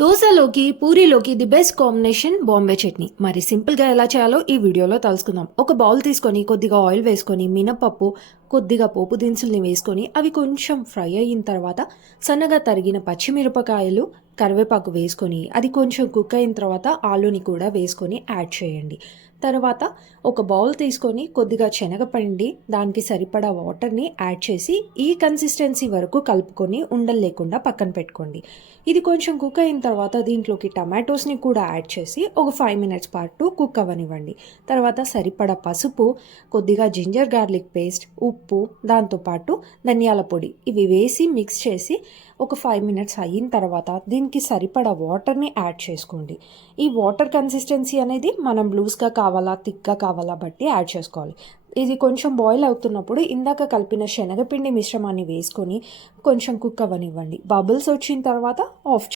దోసలోకి పూరీలోకి the best combination Bombay chutney. మరి సింపుల్గా ఎలా చేయాలో ఈ వీడియోలో తెలుసుకుందాం. ఒక బౌల్ తీసుకొని కొద్దిగా ఆయిల్ వేసుకొని మినపప్పు, కొద్దిగా పోపు దినుసుల్ని వేసుకొని అవి కొంచెం ఫ్రై అయిన తర్వాత సన్నగా తరిగిన పచ్చిమిరపకాయలు, కరివేపాకు వేసుకొని అది కొంచెం కుక్ అయిన తర్వాత ఆలూని కూడా వేసుకొని యాడ్ చేయండి. తర్వాత ఒక బౌల్ తీసుకొని కొద్దిగా శనగపిండి, దానికి సరిపడా వాటర్ని యాడ్ చేసి ఈ కన్సిస్టెన్సీ వరకు కలుపుకొని ఉండలు లేకుండా పక్కన పెట్టుకోండి. ఇది కొంచెం కుక్ అయిన తర్వాత దీంట్లోకి టమాటోస్ని కూడా యాడ్ చేసి ఒక 5 మినిట్స్ పాటు కుక్ అవ్వనివ్వండి. తర్వాత సరిపడా పసుపు, కొద్దిగా జింజర్ గార్లిక్ పేస్ట్, ఉప్పు, దాంతోపాటు ధనియాల పొడి ఇవి వేసి మిక్స్ చేసి ఒక 5 మినిట్స్ అయిన తర్వాత దీనికి సరిపడా వాటర్ని యాడ్ చేసుకోండి. ఈ వాటర్ కన్సిస్టెన్సీ అనేది మనం లూజ్గా కావాలా థిక్గా కావాలా బట్టి యాడ్ చేసుకోవాలి. ఇది కొంచెం బాయిల్ అవుతున్నప్పుడు ఇందాక కలిపిన శనగపిండి మిశ్రమాన్ని వేసుకొని కొంచెం కుక్ అవ్వనివ్వండి. బబుల్స్ వచ్చిన తర్వాత ఆఫ్